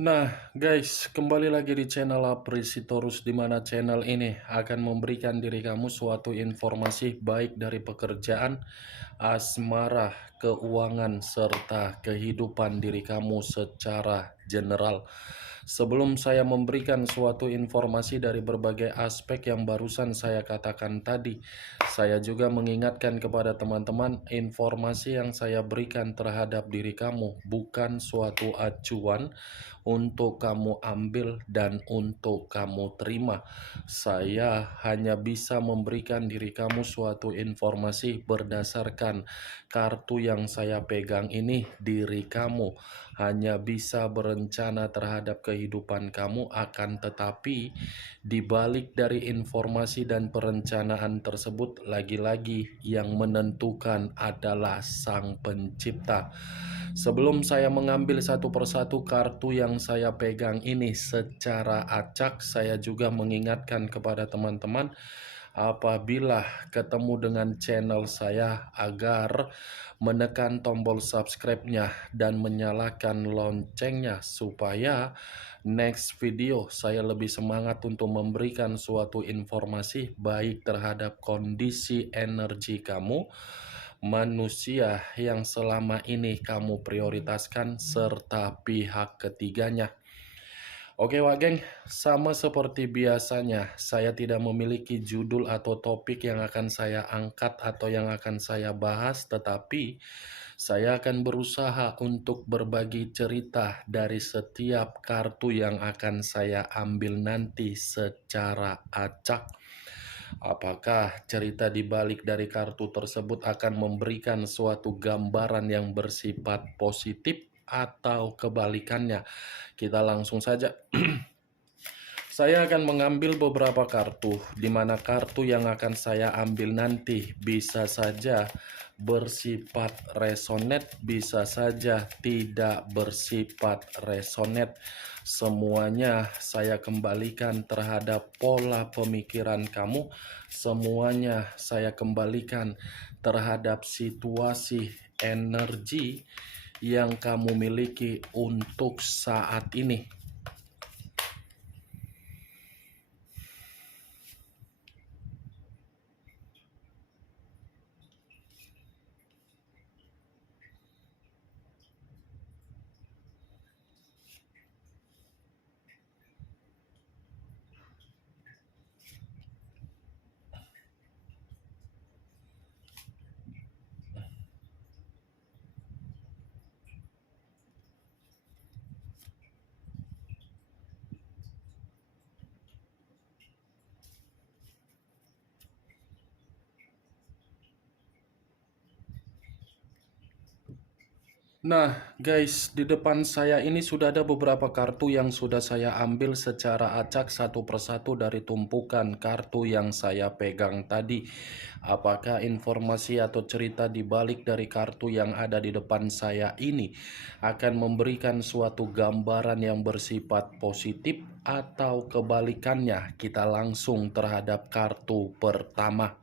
Nah, guys, kembali lagi di channel Apresitorus, di mana channel ini akan memberikan diri kamu suatu informasi baik dari pekerjaan, asmara, keuangan, serta kehidupan diri kamu secara general. Sebelum saya memberikan suatu informasi dari berbagai aspek yang barusan saya katakan tadi, saya juga mengingatkan kepada teman-teman, informasi yang saya berikan terhadap diri kamu bukan suatu acuan untuk kamu ambil dan untuk kamu terima. Saya hanya bisa memberikan diri kamu suatu informasi berdasarkan kartu yang saya pegang ini. Diri kamu hanya bisa berencana terhadap kehidupan kamu, akan tetapi dibalik dari informasi dan perencanaan tersebut, lagi-lagi yang menentukan adalah Sang Pencipta. Sebelum saya mengambil satu persatu kartu yang saya pegang ini secara acak, saya juga mengingatkan kepada teman-teman apabila ketemu dengan channel saya agar menekan tombol subscribe-nya dan menyalakan loncengnya supaya next video saya lebih semangat untuk memberikan suatu informasi baik terhadap kondisi energi kamu, manusia yang selama ini kamu prioritaskan, serta pihak ketiganya. Oke Wak Geng, sama seperti biasanya, saya tidak memiliki judul atau topik yang akan saya angkat atau yang akan saya bahas, tetapi saya akan berusaha untuk berbagi cerita dari setiap kartu yang akan saya ambil nanti secara acak. Apakah cerita di balik dari kartu tersebut akan memberikan suatu gambaran yang bersifat positif atau kebalikannya? Kita langsung saja. Saya akan mengambil beberapa kartu, di mana kartu yang akan saya ambil nanti bisa saja bersifat resonate, bisa saja tidak bersifat resonate. Semuanya saya kembalikan terhadap pola pemikiran kamu, semuanya saya kembalikan terhadap situasi energi yang kamu miliki untuk saat ini. Nah guys, di depan saya ini sudah ada beberapa kartu yang sudah saya ambil secara acak satu persatu dari tumpukan kartu yang saya pegang tadi. Apakah informasi atau cerita di balik dari kartu yang ada di depan saya ini akan memberikan suatu gambaran yang bersifat positif atau kebalikannya? Kita langsung terhadap kartu pertama.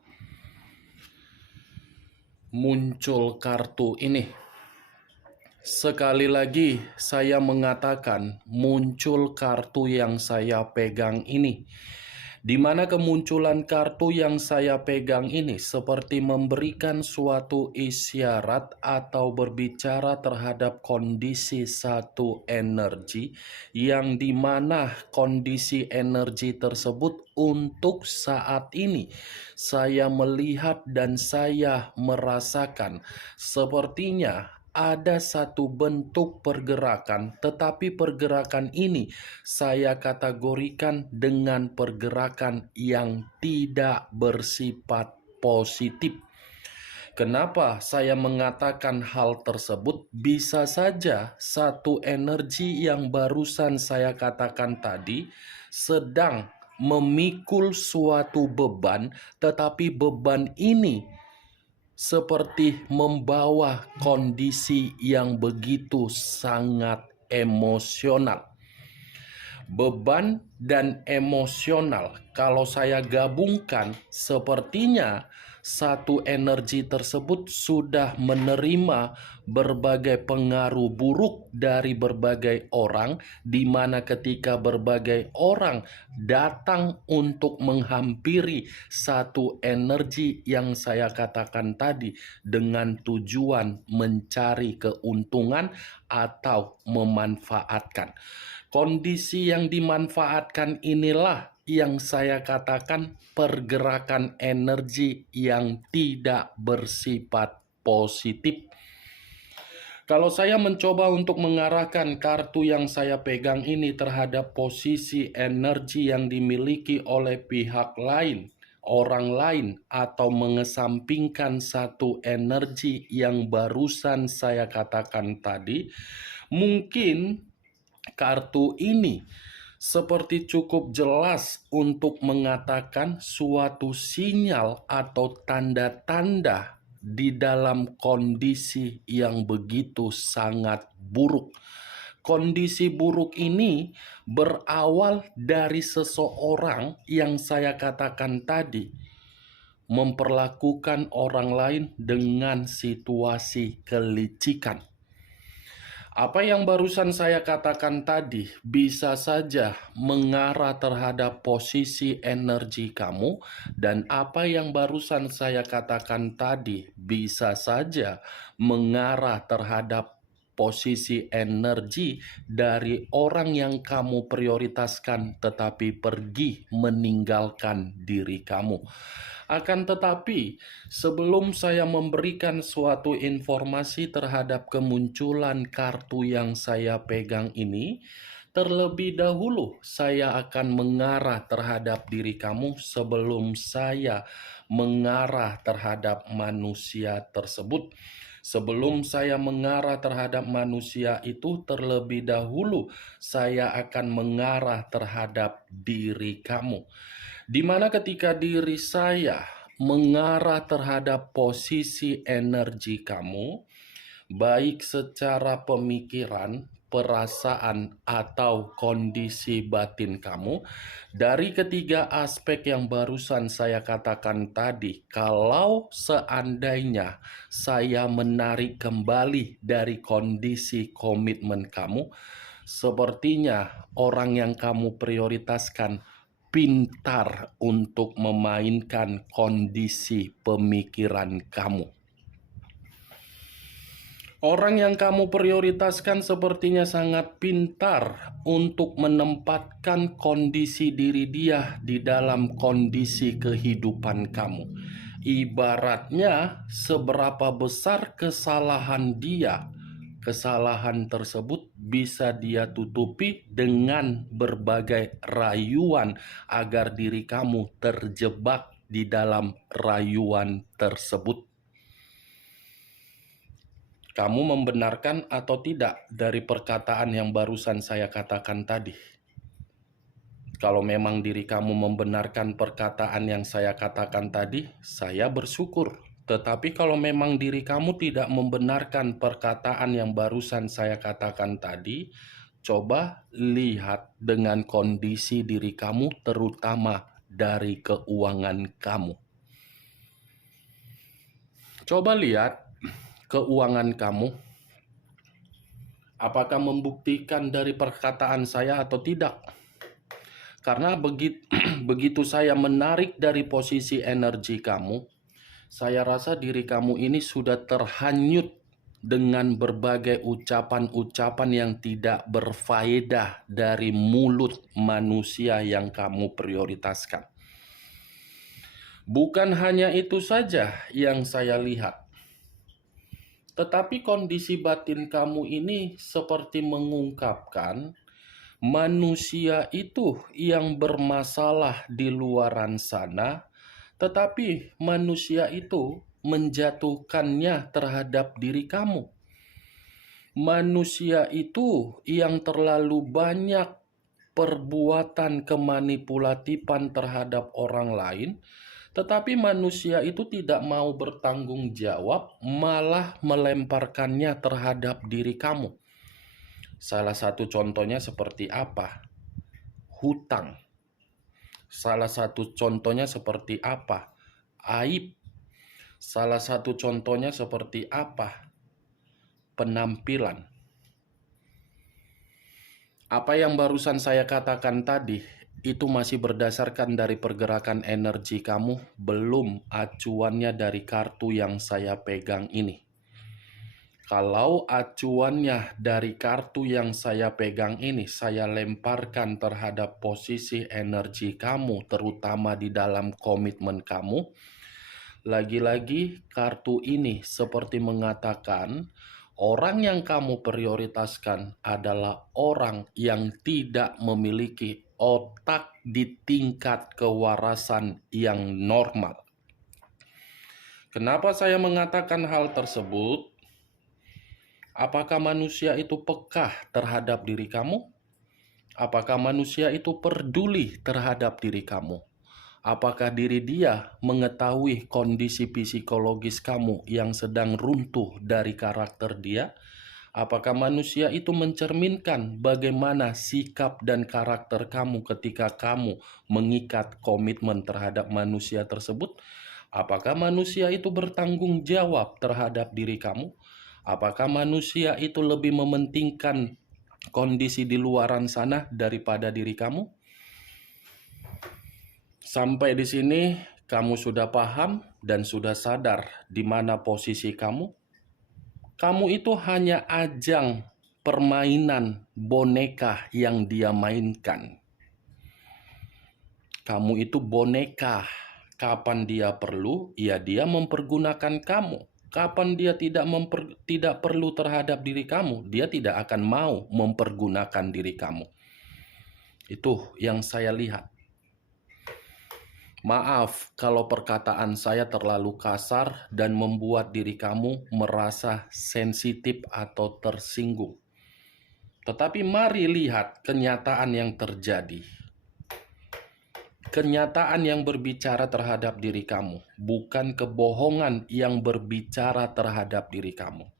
Muncul kartu ini. Sekali lagi saya mengatakan muncul kartu yang saya pegang ini, di mana kemunculan kartu yang saya pegang ini seperti memberikan suatu isyarat atau berbicara terhadap kondisi satu energi, yang dimana kondisi energi tersebut untuk saat ini saya melihat dan saya merasakan sepertinya ada satu bentuk pergerakan, tetapi pergerakan ini saya kategorikan dengan pergerakan yang tidak bersifat positif. Kenapa saya mengatakan hal tersebut? Bisa saja satu energi yang barusan saya katakan tadi sedang memikul suatu beban, tetapi beban ini seperti membawa kondisi yang begitu sangat emosional. Beban dan emosional, kalau saya gabungkan, sepertinya satu energi tersebut sudah menerima berbagai pengaruh buruk dari berbagai orang, di mana ketika berbagai orang datang untuk menghampiri satu energi yang saya katakan tadi dengan tujuan mencari keuntungan atau memanfaatkan. Kondisi yang dimanfaatkan inilah yang saya katakan pergerakan energi yang tidak bersifat positif. Kalau saya mencoba untuk mengarahkan kartu yang saya pegang ini terhadap posisi energi yang dimiliki oleh pihak lain, orang lain, atau mengesampingkan satu energi yang barusan saya katakan tadi, mungkin kartu ini seperti cukup jelas untuk mengatakan suatu sinyal atau tanda-tanda di dalam kondisi yang begitu sangat buruk. Kondisi buruk ini berawal dari seseorang yang saya katakan tadi memperlakukan orang lain dengan situasi kelicikan. Apa yang barusan saya katakan tadi bisa saja mengarah terhadap posisi energi kamu, dan apa yang barusan saya katakan tadi bisa saja mengarah terhadap posisi energi dari orang yang kamu prioritaskan tetapi pergi meninggalkan diri kamu. Akan tetapi, sebelum saya memberikan suatu informasi terhadap kemunculan kartu yang saya pegang ini, terlebih dahulu saya akan mengarah terhadap diri kamu sebelum saya mengarah terhadap manusia tersebut. Sebelum saya mengarah terhadap manusia itu, terlebih dahulu saya akan mengarah terhadap diri kamu. Di mana ketika diri saya mengarah terhadap posisi energi kamu, baik secara pemikiran, perasaan, atau kondisi batin kamu, dari ketiga aspek yang barusan saya katakan tadi, kalau seandainya saya menarik kembali dari kondisi komitmen kamu, sepertinya orang yang kamu prioritaskan pintar untuk memainkan kondisi pemikiran kamu. Orang yang kamu prioritaskan sepertinya sangat pintar untuk menempatkan kondisi diri dia di dalam kondisi kehidupan kamu. Ibaratnya, seberapa besar kesalahan dia, kesalahan tersebut bisa dia tutupi dengan berbagai rayuan agar diri kamu terjebak di dalam rayuan tersebut. Kamu membenarkan atau tidak dari perkataan yang barusan saya katakan tadi? Kalau memang diri kamu membenarkan perkataan yang saya katakan tadi, saya bersyukur. Tetapi kalau memang diri kamu tidak membenarkan perkataan yang barusan saya katakan tadi, coba lihat dengan kondisi diri kamu, terutama dari keuangan kamu. Coba lihat keuangan kamu, apakah membuktikan dari perkataan saya atau tidak? Karena begitu saya menarik dari posisi energi kamu, saya rasa diri kamu ini sudah terhanyut dengan berbagai ucapan-ucapan yang tidak berfaedah dari mulut manusia yang kamu prioritaskan. Bukan hanya itu saja yang saya lihat, tetapi kondisi batin kamu ini seperti mengungkapkan manusia itu yang bermasalah di luaran sana, tetapi manusia itu menjatuhkannya terhadap diri kamu. Manusia itu yang terlalu banyak perbuatan kemanipulatifan terhadap orang lain, tetapi manusia itu tidak mau bertanggung jawab, malah melemparkannya terhadap diri kamu. Salah satu contohnya seperti apa? Hutang. Salah satu contohnya seperti apa? Aib. Salah satu contohnya seperti apa? Penampilan. Apa yang barusan saya katakan tadi, itu masih berdasarkan dari pergerakan energi kamu, belum acuannya dari kartu yang saya pegang ini. Kalau acuannya dari kartu yang saya pegang ini, saya lemparkan terhadap posisi energi kamu, terutama di dalam komitmen kamu. Lagi-lagi, kartu ini seperti mengatakan, orang yang kamu prioritaskan adalah orang yang tidak memiliki otak di tingkat kewarasan yang normal. Kenapa saya mengatakan hal tersebut? Apakah manusia itu peka terhadap diri kamu? Apakah manusia itu peduli terhadap diri kamu? Apakah diri dia mengetahui kondisi psikologis kamu yang sedang runtuh dari karakter dia? Apakah manusia itu mencerminkan bagaimana sikap dan karakter kamu ketika kamu mengikat komitmen terhadap manusia tersebut? Apakah manusia itu bertanggung jawab terhadap diri kamu? Apakah manusia itu lebih mementingkan kondisi di luaran sana daripada diri kamu? Sampai di sini kamu sudah paham dan sudah sadar di mana posisi kamu? Kamu itu hanya ajang permainan boneka yang dia mainkan. Kamu itu boneka. Kapan dia perlu, ya dia mempergunakan kamu. Kapan dia tidak perlu terhadap diri kamu, dia tidak akan mau mempergunakan diri kamu. Itu yang saya lihat. Maaf kalau perkataan saya terlalu kasar dan membuat diri kamu merasa sensitif atau tersinggung. Tetapi mari lihat kenyataan yang terjadi. Kenyataan yang berbicara terhadap diri kamu, bukan kebohongan yang berbicara terhadap diri kamu.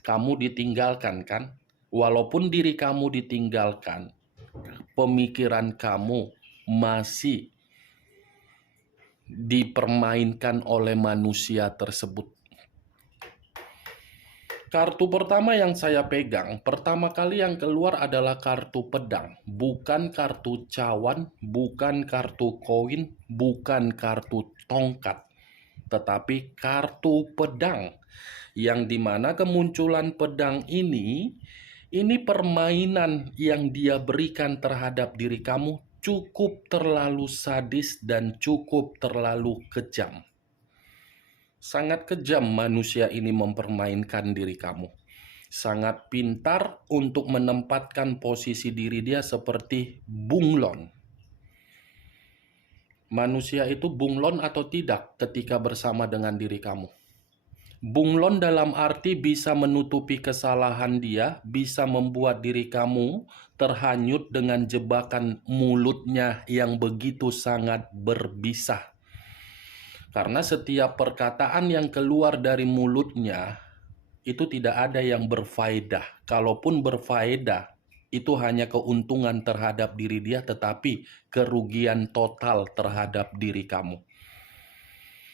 Kamu ditinggalkan kan? Walaupun diri kamu ditinggalkan, pemikiran kamu masih dipermainkan oleh manusia tersebut. Kartu pertama yang saya pegang, pertama kali yang keluar adalah kartu pedang. Bukan kartu cawan, bukan kartu koin, bukan kartu tongkat. Tetapi kartu pedang. Yang dimana kemunculan pedang ini permainan yang dia berikan terhadap diri kamu cukup terlalu sadis dan cukup terlalu kejam. Sangat kejam manusia ini mempermainkan diri kamu. Sangat pintar untuk menempatkan posisi diri dia seperti bunglon. Manusia itu bunglon atau tidak ketika bersama dengan diri kamu? Bunglon dalam arti bisa menutupi kesalahan dia, bisa membuat diri kamu terhanyut dengan jebakan mulutnya yang begitu sangat berbisa. Karena setiap perkataan yang keluar dari mulutnya itu tidak ada yang berfaedah. Kalaupun berfaedah, itu hanya keuntungan terhadap diri dia, tetapi kerugian total terhadap diri kamu.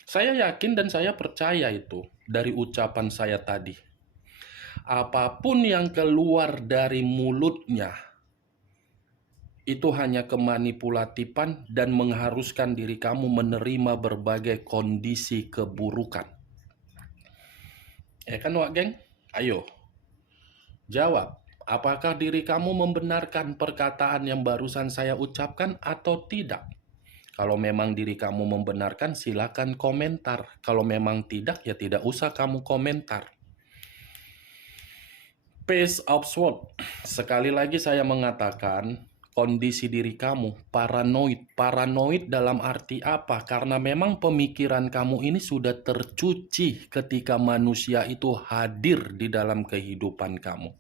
Saya yakin dan saya percaya itu dari ucapan saya tadi. Apapun yang keluar dari mulutnya, itu hanya kemanipulatifan dan mengharuskan diri kamu menerima berbagai kondisi keburukan. Ya kan, Wak Geng? Ayo, jawab. Apakah diri kamu membenarkan perkataan yang barusan saya ucapkan atau tidak? Kalau memang diri kamu membenarkan, silakan komentar. Kalau memang tidak, ya tidak usah kamu komentar. Page of Swords. Sekali lagi saya mengatakan, kondisi diri kamu paranoid. Paranoid dalam arti apa? Karena memang pemikiran kamu ini sudah tercuci ketika manusia itu hadir di dalam kehidupan kamu.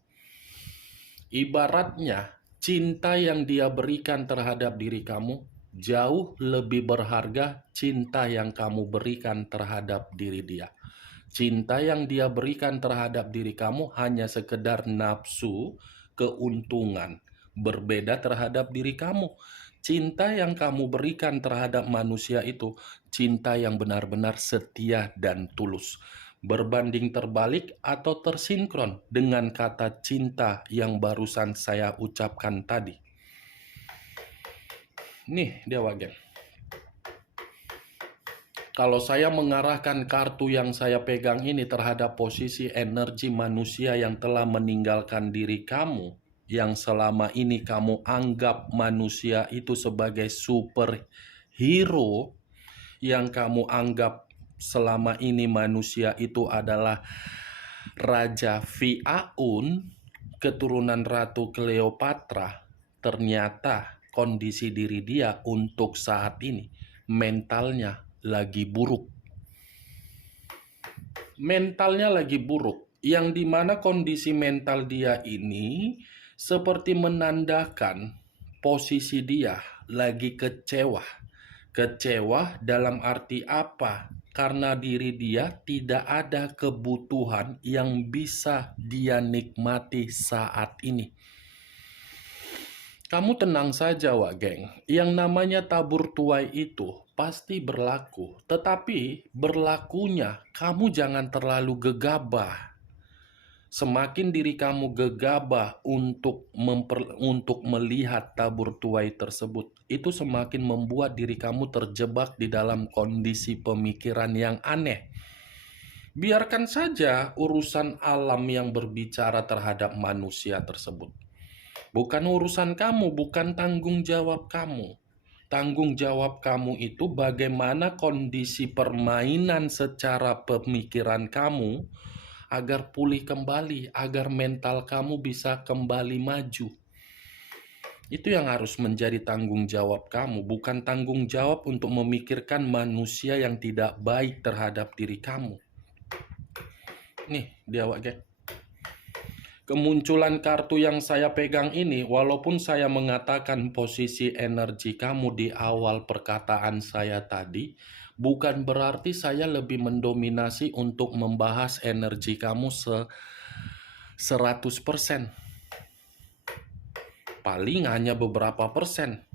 Ibaratnya, cinta yang dia berikan terhadap diri kamu jauh lebih berharga cinta yang kamu berikan terhadap diri dia. Cinta yang dia berikan terhadap diri kamu hanya sekedar nafsu, keuntungan, berbeda terhadap diri kamu. cinta yang kamu berikan terhadap manusia itu cinta yang benar-benar setia dan tulus. Berbanding terbalik atau tersinkron dengan kata cinta yang barusan saya ucapkan tadi. Nih dia Wak Geng. Kalau saya mengarahkan kartu yang saya pegang ini terhadap posisi energi manusia yang telah meninggalkan diri kamu, yang selama ini kamu anggap manusia itu sebagai superhero, yang kamu anggap selama ini manusia itu adalah Raja Firaun, keturunan Ratu Cleopatra, ternyata kondisi diri dia untuk saat ini, mentalnya lagi buruk. Mentalnya lagi buruk, yang dimana kondisi mental dia ini seperti menandakan posisi dia lagi kecewa. Kecewa dalam arti apa? Karena diri dia tidak ada kebutuhan yang bisa dia nikmati saat ini. Kamu tenang saja, Wak Geng. Yang namanya tabur tuai itu pasti berlaku. Tetapi berlakunya kamu jangan terlalu gegabah. Semakin diri kamu gegabah untuk melihat tabur tuai tersebut, itu semakin membuat diri kamu terjebak di dalam kondisi pemikiran yang aneh. Biarkan saja urusan alam yang berbicara terhadap manusia tersebut. Bukan urusan kamu, bukan tanggung jawab kamu. Tanggung jawab kamu itu bagaimana kondisi permainan secara pemikiran kamu agar pulih kembali, agar mental kamu bisa kembali maju. Itu yang harus menjadi tanggung jawab kamu, bukan tanggung jawab untuk memikirkan manusia yang tidak baik terhadap diri kamu. Nih, dia Wak Geng. Kemunculan kartu yang saya pegang ini, walaupun saya mengatakan posisi energi kamu di awal perkataan saya tadi, bukan berarti saya lebih mendominasi untuk membahas energi kamu 100%. Paling hanya beberapa persen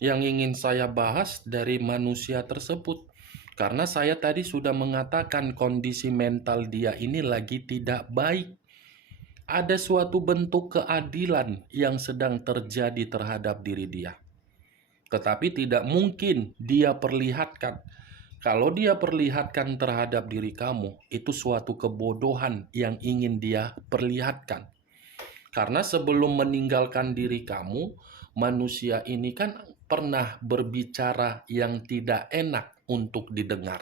yang ingin saya bahas dari manusia tersebut. Karena saya tadi sudah mengatakan kondisi mental dia ini lagi tidak baik. Ada suatu bentuk keadilan yang sedang terjadi terhadap diri dia. Tetapi tidak mungkin dia perlihatkan. Kalau dia perlihatkan terhadap diri kamu, itu suatu kebodohan yang ingin dia perlihatkan. Karena sebelum meninggalkan diri kamu, manusia ini kan pernah berbicara yang tidak enak untuk didengar.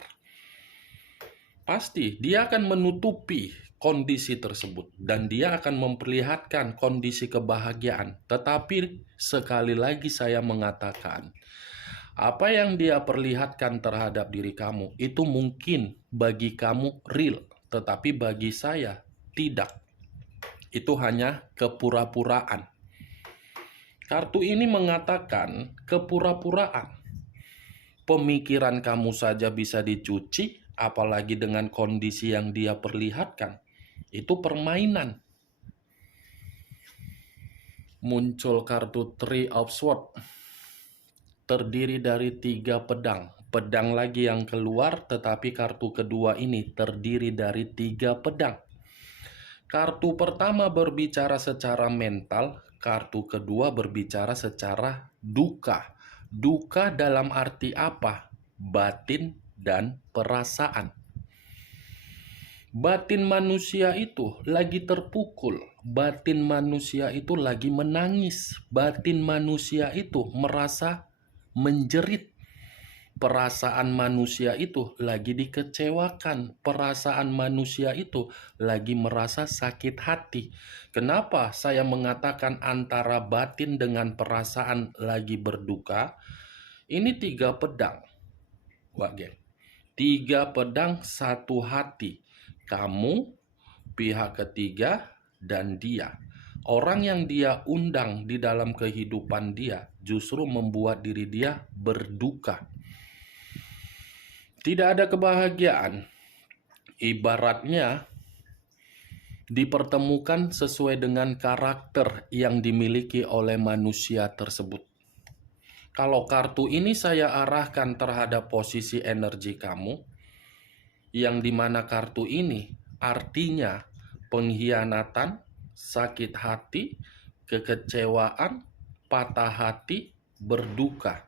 Pasti dia akan menutupi kondisi tersebut dan dia akan memperlihatkan kondisi kebahagiaan. Tetapi sekali lagi saya mengatakan, apa yang dia perlihatkan terhadap diri kamu itu mungkin bagi kamu real, tetapi bagi saya tidak. Itu hanya kepura-puraan. Kartu ini mengatakan kepura-puraan. Pemikiran kamu saja bisa dicuci, apalagi dengan kondisi yang dia perlihatkan. Itu permainan. Muncul kartu Three of Swords. Terdiri dari 3 pedang. Pedang lagi yang keluar, tetapi kartu kedua ini terdiri dari 3 pedang. Kartu pertama berbicara secara mental, kartu kedua berbicara secara duka. Duka dalam arti apa? Batin dan perasaan. Batin manusia itu lagi terpukul, batin manusia itu lagi menangis, batin manusia itu merasa menjerit. Perasaan manusia itu lagi dikecewakan, perasaan manusia itu lagi merasa sakit hati. Kenapa saya mengatakan antara batin dengan perasaan lagi berduka? Ini 3 pedang, Wak Geng. 3 pedang, 1 hati. Kamu, pihak ketiga, dan dia. Orang yang dia undang di dalam kehidupan dia justru membuat diri dia berduka. Tidak ada kebahagiaan. Ibaratnya dipertemukan sesuai dengan karakter yang dimiliki oleh manusia tersebut. Kalau kartu ini saya arahkan terhadap posisi energi kamu, yang dimana kartu ini artinya pengkhianatan, sakit hati, kekecewaan, patah hati, berduka.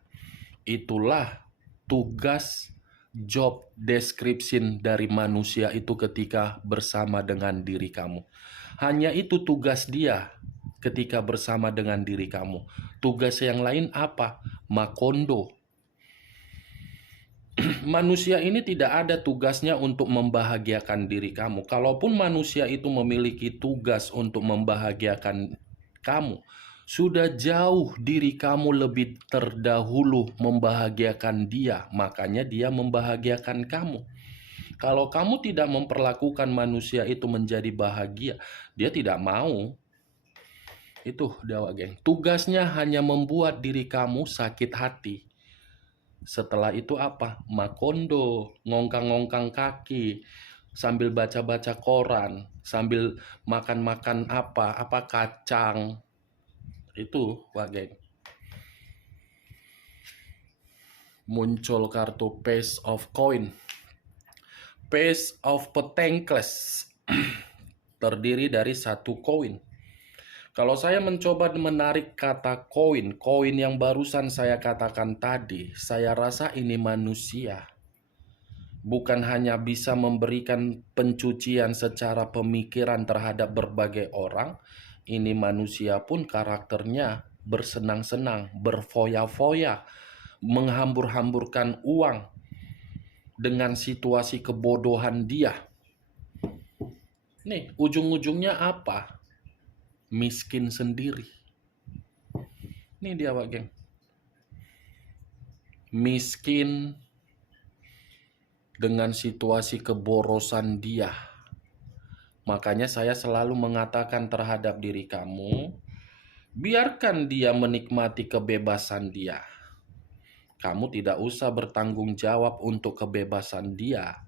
Itulah tugas job description dari manusia itu ketika bersama dengan diri kamu. Hanya itu tugas dia ketika bersama dengan diri kamu. Tugas yang lain apa? Makondo. Manusia ini tidak ada tugasnya untuk membahagiakan diri kamu. Kalaupun manusia itu memiliki tugas untuk membahagiakan kamu, sudah jauh diri kamu lebih terdahulu membahagiakan dia, makanya dia membahagiakan kamu. Kalau kamu tidak memperlakukan manusia itu menjadi bahagia, dia tidak mau. Itu Dewa Geng. Tugasnya hanya membuat diri kamu sakit hati. Setelah itu apa? Makondo, ngongkang-ngongkang kaki, sambil baca-baca koran, sambil makan-makan apa kacang. Itu, Wak Geng. Muncul kartu Page of Coin. Page of Pentacles. Terdiri dari satu koin. Kalau saya mencoba menarik kata koin yang barusan saya katakan tadi, saya rasa ini manusia. Bukan hanya bisa memberikan pencucian secara pemikiran terhadap berbagai orang, ini manusia pun karakternya bersenang-senang, berfoya-foya, menghambur-hamburkan uang dengan situasi kebodohan dia. Nih, ujung-ujungnya apa? Miskin sendiri. Ini dia, Pak Geng. Miskin dengan situasi keborosan dia. Makanya saya selalu mengatakan terhadap diri kamu, biarkan dia menikmati kebebasan dia. Kamu tidak usah bertanggung jawab untuk kebebasan dia.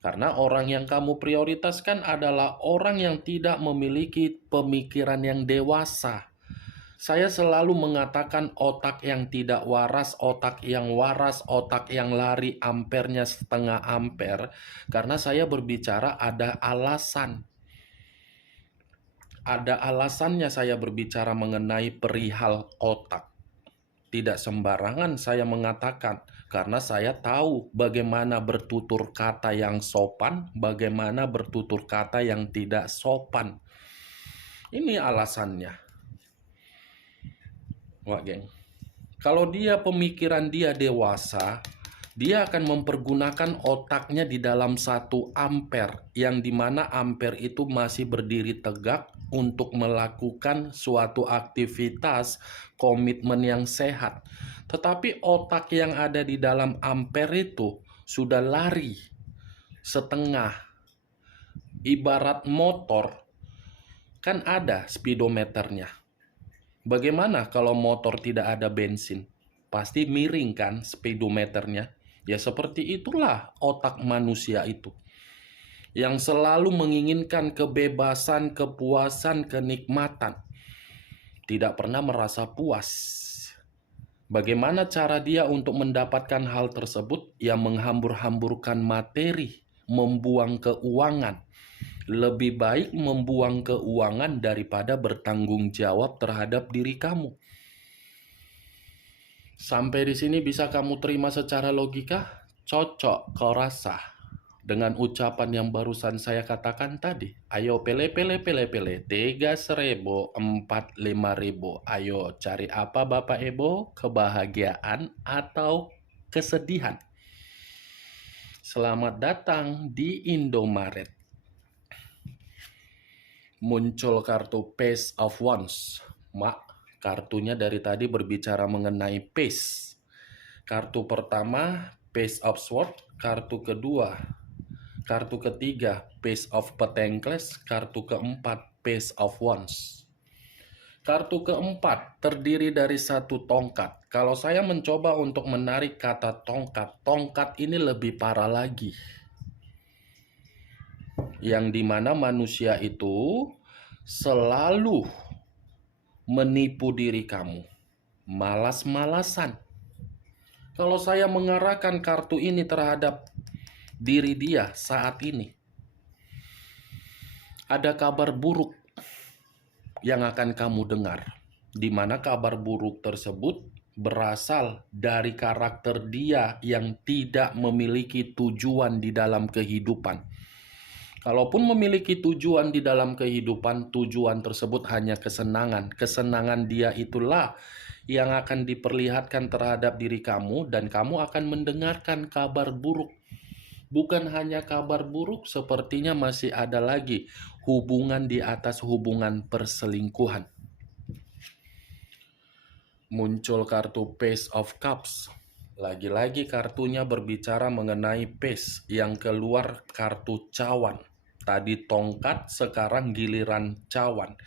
Karena orang yang kamu prioritaskan adalah orang yang tidak memiliki pemikiran yang dewasa. Saya selalu mengatakan otak yang tidak waras, otak yang waras, otak yang lari ampernya setengah ampere. Karena saya berbicara ada alasan. Ada alasannya saya berbicara mengenai perihal otak. Tidak sembarangan saya mengatakan, karena saya tahu bagaimana bertutur kata yang sopan, bagaimana bertutur kata yang tidak sopan. Ini alasannya. Wak Geng. Kalau dia pemikiran dia dewasa, dia akan mempergunakan otaknya di dalam 1 ampere, yang dimana ampere itu masih berdiri tegak untuk melakukan suatu aktivitas komitmen yang sehat. Tetapi otak yang ada di dalam ampere itu sudah lari setengah. Ibarat motor, kan ada speedometernya. Bagaimana kalau motor tidak ada bensin? Pasti miring kan speedometernya? Ya seperti itulah otak manusia itu. Yang selalu menginginkan kebebasan, kepuasan, kenikmatan. Tidak pernah merasa puas. Bagaimana cara dia untuk mendapatkan hal tersebut? Yang menghambur-hamburkan materi, membuang keuangan. Lebih baik membuang keuangan daripada bertanggung jawab terhadap diri kamu. Sampai di sini bisa kamu terima secara logika? Cocok kau rasa dengan ucapan yang barusan saya katakan tadi? Ayo pele. 3.000, 4.000, 5.000. Ayo cari apa Bapak Ibu? Kebahagiaan atau kesedihan? Selamat datang di Indomaret. Muncul kartu Page of Wands. Kartunya dari tadi berbicara mengenai Page. Kartu pertama Page of Swords, kartu kedua, kartu ketiga Page of Pentacles, kartu keempat Page of Wands. Kartu keempat terdiri dari 1 tongkat. Kalau saya mencoba untuk menarik kata tongkat, tongkat ini lebih parah lagi. Yang dimana manusia itu selalu menipu diri kamu. Malas-malasan. Kalau saya mengarahkan kartu ini terhadap diri dia saat ini, ada kabar buruk yang akan kamu dengar, di mana kabar buruk tersebut berasal dari karakter dia yang tidak memiliki tujuan di dalam kehidupan. Kalaupun memiliki tujuan di dalam kehidupan, tujuan tersebut hanya kesenangan. Kesenangan dia itulah yang akan diperlihatkan terhadap diri kamu, dan kamu akan mendengarkan kabar buruk. Bukan hanya kabar buruk, sepertinya masih ada lagi hubungan di atas hubungan perselingkuhan. Muncul kartu Page of Cups. Lagi-lagi kartunya berbicara mengenai Page, yang keluar kartu cawan. Tadi tongkat, sekarang giliran cawan.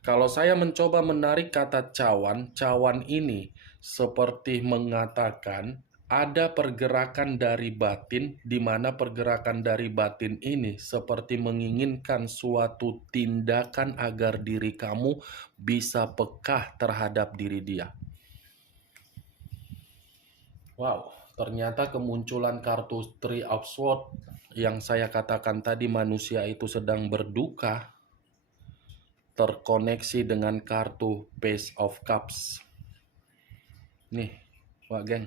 Kalau saya mencoba menarik kata cawan, cawan ini seperti mengatakan ada pergerakan dari batin, di mana pergerakan dari batin ini seperti menginginkan suatu tindakan agar diri kamu bisa peka terhadap diri dia. Wow, ternyata kemunculan kartu Three of Swords yang saya katakan tadi manusia itu sedang berduka terkoneksi dengan kartu Page of Cups. Nih, Wak Geng.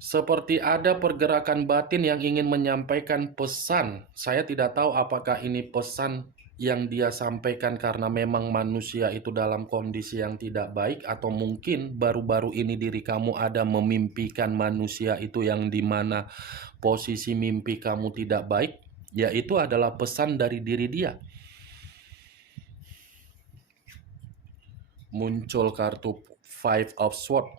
Seperti ada pergerakan batin yang ingin menyampaikan pesan. Saya tidak tahu apakah ini pesan yang dia sampaikan karena memang manusia itu dalam kondisi yang tidak baik, atau mungkin baru-baru ini diri kamu ada memimpikan manusia itu yang dimana posisi mimpi kamu tidak baik, yaitu adalah pesan dari diri dia. Muncul kartu Five of Swords,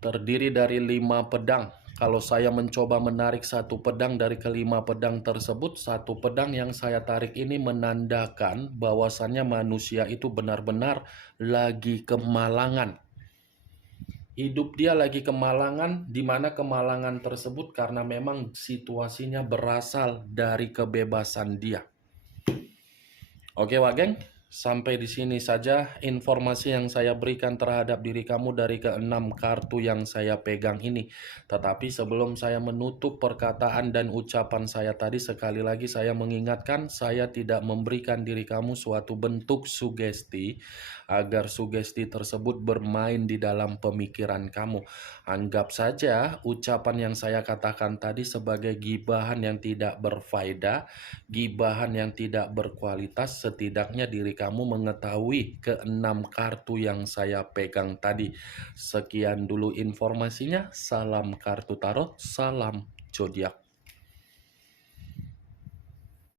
terdiri dari 5 pedang. Kalau saya mencoba menarik satu pedang dari kelima pedang tersebut, satu pedang yang saya tarik ini menandakan bahwasannya manusia itu benar-benar lagi kemalangan. Hidup dia lagi kemalangan, di mana kemalangan tersebut karena memang situasinya berasal dari kebebasan dia. Oke, Wak Geng. Sampai di sini saja informasi yang saya berikan terhadap diri kamu dari ke-6 kartu yang saya pegang ini. Tetapi sebelum saya menutup perkataan dan ucapan saya tadi, sekali lagi saya mengingatkan, saya tidak memberikan diri kamu suatu bentuk sugesti agar sugesti tersebut bermain di dalam pemikiran kamu. Anggap saja ucapan yang saya katakan tadi sebagai gibahan yang tidak berfaedah, gibahan yang tidak berkualitas. Setidaknya diri kamu mengetahui ke-6 kartu yang saya pegang tadi. Sekian dulu informasinya. Salam kartu tarot, salam zodiak.